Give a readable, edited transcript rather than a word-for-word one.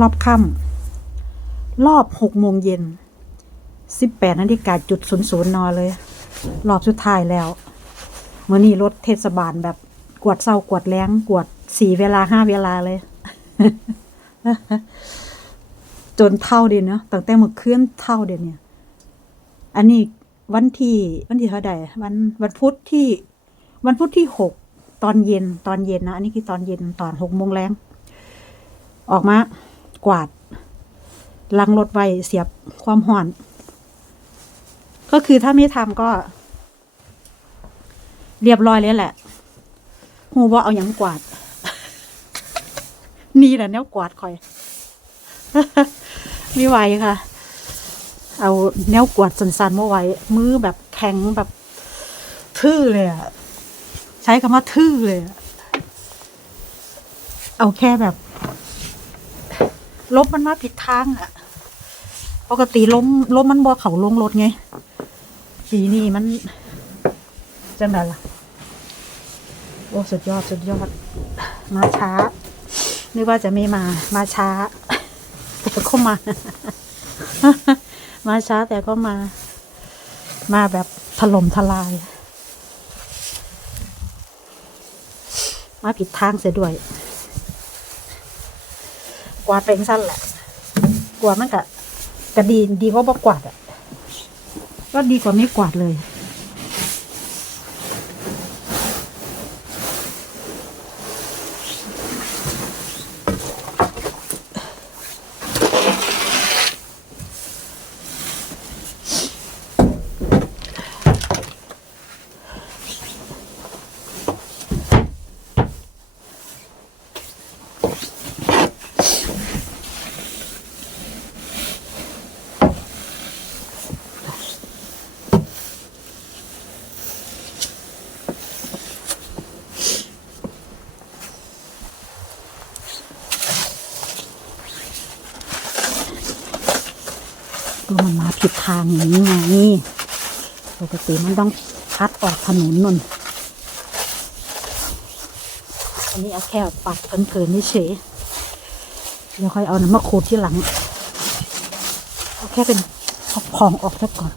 รอบค่ำรอบ6 โมงเย็น18:00 น.00 นเลยรอบสุดท้ายแล้วเมื่อนี้รถเทศบาลแบบกวดเศร้ากวดแรงกวด4 เวลา5 เวลาเลย จนเท่าเดียวเนาะตั้งแต่เมื่อคืนเท่าเดียวเนี่ยอันนี้วันที่เท่าใดวันพุธที่6ตอนเย็นนะอันนี้คือตอนเย็นตอน6 โมงแรงออกมากวาดล้างรถไว้เสียบความร้อน ก็คือถ้าไม่ทำก็เรียบร้อยเลยแหละหูว่าเอาอย่างกวาด นี่แหละแนวกวาดคอย ไม่ไหวค่ะเอาแนวกวาดสันๆมาไว้มือแบบแข็งแบบทื่อเลยอะใช้คำว่าทื่อเลยอะเอาแค่แบบลมมันมาผิดทางอะปกติลมมันบ่เขาลงรถไงปีนี้มันจังได๋ล่ะโอ้สุดยอดมาช้านึกว่าจะไม่มาช้าแต่ก็มา มาช้าแต่ก็มาแบบถล่มทลายมาผิดทางเสียด้วยกวาดเป็นสั้นแหละกวาดมันก็ดีกว่าบ่กวาดอ่ะก็ดีกว่าไม่กวาดเลยก็มันมาผิดทางอย่างนี้ไงปกติมันต้องพัดออกถนนนนอันนี้เอาแค่ปัดเพลินๆนี่เฉยเดี๋ยวค่อยเอาน้ำมะขูดที่หลังเอาแค่เป็นพองออกซะก่อน